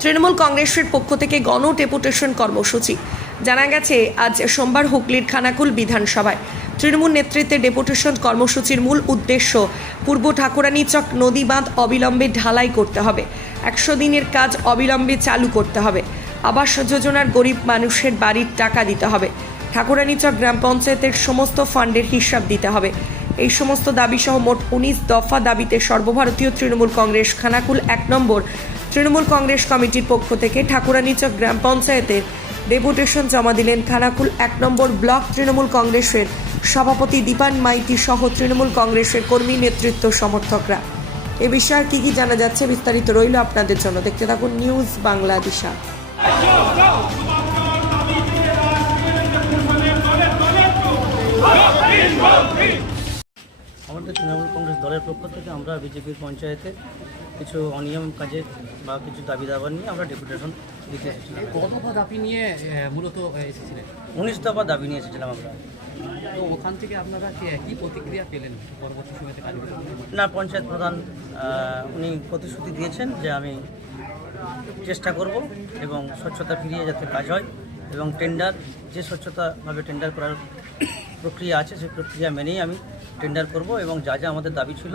তৃণমূল কংগ্রেসের পক্ষ থেকে গণ ডেপুটেশন কর্মসূচি। জানা গেছে, আজ সোমবার হুগলির খানাকুল বিধানসভায় তৃণমূল নেতৃত্বে ডেপুটেশন কর্মসূচির মূল উদ্দেশ্য পূর্ব ঠাকুরানীচক নদী বাঁধ অবিলম্বে ঢালাই করতে হবে। একশো দিনের কাজ অবিলম্বে চালু করতে হবে। আবাস যোজনার গরিব মানুষের বাড়ির টাকা দিতে হবে। ঠাকুরানীচক গ্রাম পঞ্চায়েতের সমস্ত ফান্ডের হিসাব দিতে হবে। এই সমস্ত দাবি সহ মোট উনিশ দফা দাবিতে সর্বভারতীয় তৃণমূল কংগ্রেস খানাকুল এক নম্বর তৃণমূল কংগ্রেস কমিটির পক্ষ থেকে ঠাকুরানীচক গ্রাম পঞ্চায়েতে ডেপুটেশন জমা দিলেন খানাকুল এক নম্বর ব্লক তৃণমূল কংগ্রেসের সভাপতি দীপান মাইতি সহ তৃণমূল কংগ্রেসের কর্মী নেতৃত্ব সমর্থকরা এ বিষয়ে কি কি জানা যাচ্ছে বিস্তারিত রইল আপনাদের জন্য দেখতে থাকুন নিউজ বাংলাদেশা আমাদের তৃণমূল কংগ্রেস দলের পক্ষ থেকে আমরা বিজেপির পঞ্চায়েতে কিছু অনিয়ম কাজে বা কিছু দাবি দাবা নিয়ে আমরা ডেপুটেশন দিতে এসেছিলাম। কত দাবি নিয়ে মূলত এসেছিলেন? উনিশ দফা দাবি নিয়ে এসেছিলাম আমরা। তো ওখান থেকে আপনারা কি- প্রতিক্রিয়া পেলেন পরবর্তী সময়তে? না পঞ্চায়েত প্রধান উনি প্রতিশ্রুতি দিয়েছেন যে আমি চেষ্টা করব এবং স্বচ্ছতা ফিরিয়ে যাতে কাজ হয় এবং টেন্ডার যে স্বচ্ছতাভাবে টেন্ডার করার প্রক্রিয়া আছে সেই প্রক্রিয়া মেনেই আমি টেন্ডার করব এবং যা যা আমাদের দাবি ছিল,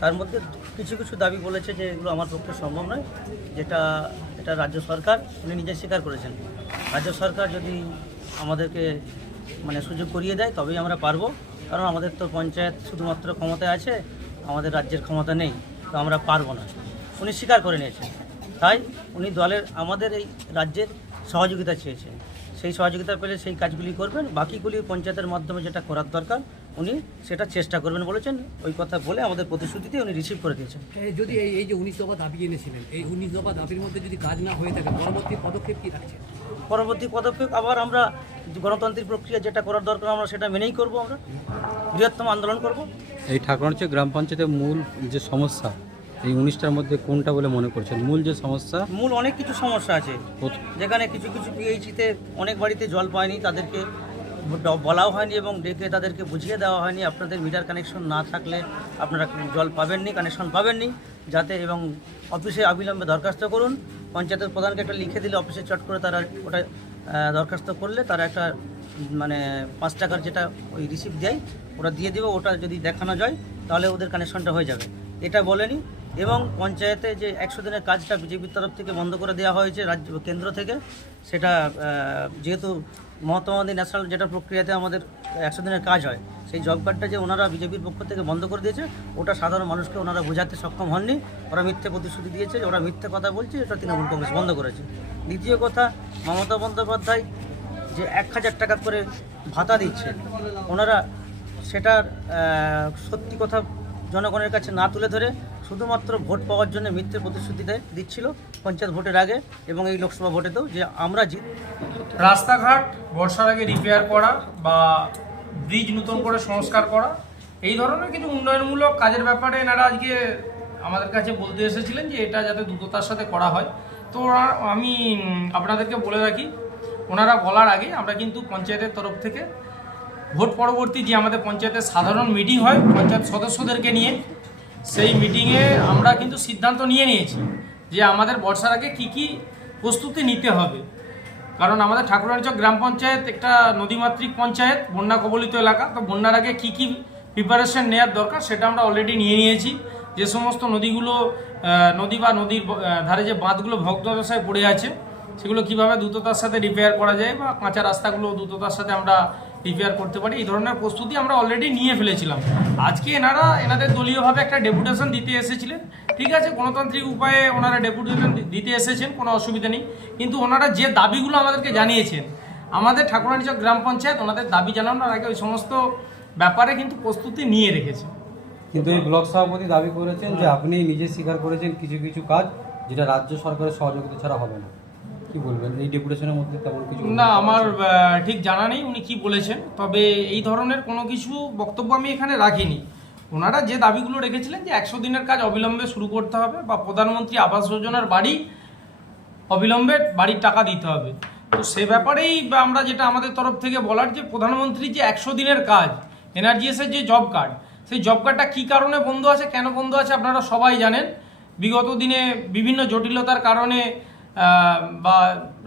তার মধ্যে কিছু কিছু দাবি বলেছে যে এগুলো আমার পক্ষে সম্ভব নয়, যেটা, এটা রাজ্য সরকার, উনি নিজে স্বীকার করেছেন। রাজ্য সরকার যদি আমাদেরকে মানে সুযোগ করিয়ে দেয়, তবেই আমরা পারব, কারণ আমাদের তো পঞ্চায়েত শুধুমাত্র ক্ষমতায় আছে, আমাদের রাজ্যের ক্ষমতা নেই, তো আমরা পারব না। উনি স্বীকার করে নিয়েছেন। তাই উনি দলের, আমাদের এই রাজ্যের সহযোগিতা চেয়েছেন। সেই সহযোগিতা পেলে সেই কাজগুলি করবেন, বাকিগুলি পঞ্চায়েতের মাধ্যমে যেটা করার দরকার উনি সেটা চেষ্টা করবেন বলেছেন ওই কথা বলে আমাদের প্রতিশ্রুতিতে উনি রিসিভ করে দিয়েছেন। এই যদি এই এই যে উনিশ দফা দাবি এনেছিলেন এই উনিশ দফা দাবির মধ্যে যদি কাজ না হয়ে থাকে পরবর্তী পদক্ষেপ কী রাখছে পরবর্তী পদক্ষেপ আবার আমরা গণতান্ত্রিক প্রক্রিয়া যেটা করার দরকার আমরা সেটা মেনেই করব আমরা। বৃহত্তম আন্দোলন করব। এই ঠাকুরগাঁও গ্রাম পঞ্চায়েতের মূল যে সমস্যা এই উনিশটার মধ্যে কোনটা বলে মনে করছেন? মূল যে সমস্যা? মূল অনেক কিছু সমস্যা আছে। যেখানে কিছু কিছু পিএইচিতে অনেক বাড়িতে জল পায়নি তাদেরকে বলাও হয়নি এবং ডেকে তাদেরকে বুঝিয়ে দেওয়া হয়নি। আপনাদের মিটার কানেকশন না থাকলে আপনারা জল পাবেননি কানেকশন পাবেননি। যাতে এবং অফিসে অবিলম্বে দরখাস্ত করুন। পঞ্চায়েতের প্রধানকে একটা লিখে দিলে অফিসে চট করে তারা ওটা দরখাস্ত করলে তারা একটা মানে পাঁচ টাকার যেটা ওই রিসিপ্ট দেয়, ওটা দিয়ে দেবে। ওটা যদি দেখানো যায়, তাহলে ওদের কানেকশনটা হয়ে যাবে। এটা বলেনি। এবং পঞ্চায়েতে যে একশো দিনের কাজটা বিজেপির তরফ থেকে বন্ধ করে দেওয়া হয়েছে রাজ্য কেন্দ্র থেকে, সেটা যেহেতু মহাত্মা গান্ধী ন্যাশনাল যেটা প্রক্রিয়াতে আমাদের একশো দিনের কাজ হয়, সেই জব কার্ডটা যে ওনারা বিজেপির পক্ষ থেকে বন্ধ করে দিয়েছে, ওটা সাধারণ মানুষকে ওনারা বোঝাতে সক্ষম হননি। ওরা মিথ্যে প্রতিশ্রুতি দিয়েছে, ওরা মিথ্যে কথা বলছে, এটা তৃণমূল কংগ্রেস বন্ধ করেছে। দ্বিতীয় কথা, মমতা বন্দ্যোপাধ্যায় যে এক হাজার টাকা করে ভাতা দিচ্ছে, ওনারা সেটার সত্যি কথা জনগণের কাছে না তুলে ধরে শুধুমাত্র ভোট পাওয়ার জন্য মিথ্যে প্রতিশ্রুতিতে দিচ্ছিল পঞ্চায়েত ভোটের আগে এবং এই লোকসভা ভোটেতেও যে আমরা জিত রাস্তাঘাট, বর্ষার আগে রিপেয়ার করা বা ব্রিজ নতুন করে সংস্কার করা, এই ধরনের কিছু উন্নয়নমূলক কাজের ব্যাপারে এনারা আজকে আমাদের কাছে বলতে এসেছিলেন যে এটা যাতে দ্রুততার সাথে করা হয়। তো আমি আপনাদেরকে বলে রাখি, ওনারা বলার আগে আমরা কিন্তু পঞ্চায়েতের তরফ থেকে ভোট পরবর্তী যে আমাদের পঞ্চায়েতের সাধারণ মিটিং হয়, পঞ্চায়েত সদস্যদেরকে নিয়ে, সেই মিটিংয়ে আমরা কিন্তু সিদ্ধান্ত নিয়ে নিয়েছি যে আমাদের বর্ষার আগে কী কি প্রস্তুতি নিতে হবে। কারণ আমাদের ঠাকুরানীচক গ্রাম পঞ্চায়েত একটা নদীমাতৃক পঞ্চায়েত, বন্যা কবলিত এলাকা, তো বন্যার আগে কী কী প্রিপারেশন নেওয়ার দরকার সেটা আমরা অলরেডি নিয়ে নিয়েছি। যে সমস্ত নদীগুলো নদী বা নদীর ধারে যে বাঁধগুলো ভগ্নদশায় পড়ে আছে, সেগুলো কীভাবে দ্রুততার সাথে রিপেয়ার করা যায় বা কাঁচা রাস্তাগুলো দ্রুততার সাথে আমরা রিপেয়ার করতে পারি। এই ধরনের প্রস্তুতি আমরা অলরেডি নিয়ে ফেলেছিলাম। আজকে এনারা এনাদের দলীয়ভাবে একটা ডেপুটেশন দিতে এসেছিলেন। ঠিক আছে, গণতান্ত্রিক উপায়ে ওনারা ডেপুটেশন দিতে এসেছেন, কোনো অসুবিধা নেই। কিন্তু ওনারা যে দাবিগুলো আমাদেরকে জানিয়েছেন, আমাদের ঠাকুরানীচক গ্রাম পঞ্চায়েত ওনাদের দাবি জানানোর আগে ওই সমস্ত ব্যাপারে কিন্তু প্রস্তুতি নিয়ে রেখেছে। কিন্তু এই ব্লক সভাপতি দাবি করেছেন যে আপনি নিজে স্বীকার করেছেন কিছু কিছু কাজ যেটা রাজ্য সরকারের সহযোগিতা ছাড়া হবে না। কি বলবেন? এই ডেপুটেশনের মধ্যে তেমন কিছু না আমার ঠিক জানা নেই উনি কি বলেছেন তবে এই ধরনের কোনো কিছু বক্তব্য আমি এখানে রাখিনি। ওনারা যে দাবিগুলো রেখেছিলেন যে একশো দিনের কাজ অবিলম্বে শুরু করতে হবে বা প্রধানমন্ত্রী আবাস যোজনার বাড়ি অবিলম্বে বাড়ির টাকা দিতে হবে। তো সে ব্যাপারেই বা আমরা যেটা আমাদের তরফ থেকে বলার যে প্রধানমন্ত্রী যে একশো দিনের কাজ এনআরজিএসের যে জব কার্ড সেই জব কার্ডটা কী কারণে বন্ধ আছে কেন বন্ধ আছে আপনারা সবাই জানেন। বিগত দিনে বিভিন্ন জটিলতার কারণে বা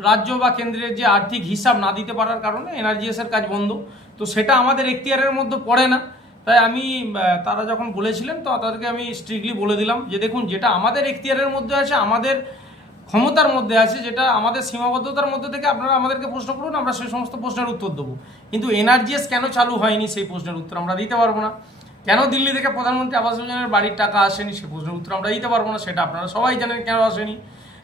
রাজ্য বা কেন্দ্রের যে আর্থিক হিসাব না দিতে পারার কারণে এনআরজিএসের কাজ বন্ধ। তো সেটা আমাদের এখতিয়ারের মধ্যে পড়ে না। তাই আমি তারা যখন বলেছিলেন, তো তাদেরকে আমি স্ট্রিক্টলি বলে দিলাম যে, দেখুন, যেটা আমাদের এখতিয়ারের মধ্যে আছে, আমাদের ক্ষমতার মধ্যে আছে, যেটা আমাদের সীমাবদ্ধতার মধ্যে থেকে আপনারা আমাদেরকে প্রশ্ন করুন, আমরা সেই সমস্ত প্রশ্নের উত্তর দেবো। কিন্তু এনআরজিএস কেন চালু হয়নি সেই প্রশ্নের উত্তর আমরা দিতে পারব না। কেন দিল্লি থেকে প্রধানমন্ত্রী আবাস যোজনার বাড়ির টাকা আসেনি সেই প্রশ্নের উত্তর আমরা দিতে পারব না, সেটা আপনারা সবাই জানেন কেন আসেনি।